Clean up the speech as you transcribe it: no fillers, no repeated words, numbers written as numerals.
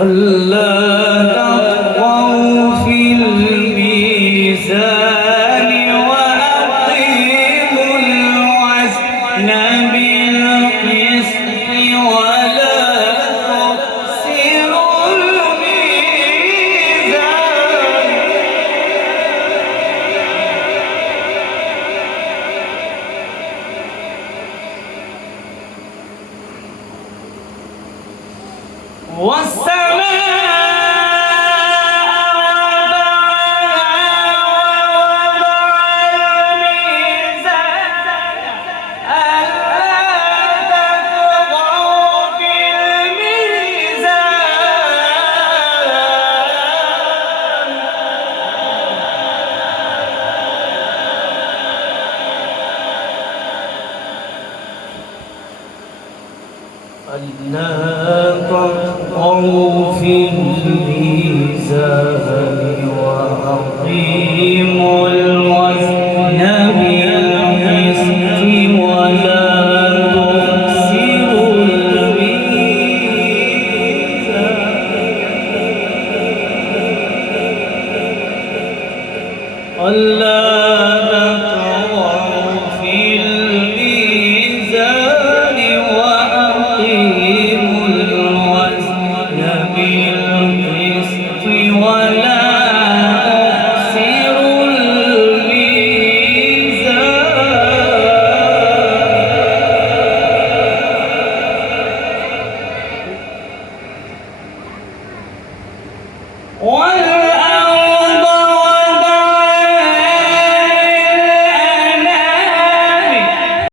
ألا تطغوا في الميزان وأقيموا الوزن بالقسط ولا تخسروا الميزان والسماء ألا تطغوا في الميزان وأقيموا الوزن بالقسط ولا تخسروا الميزان ألا تطغوا في الميزان وأقيموا الوزن بالقسط ولا تخسروا الميزان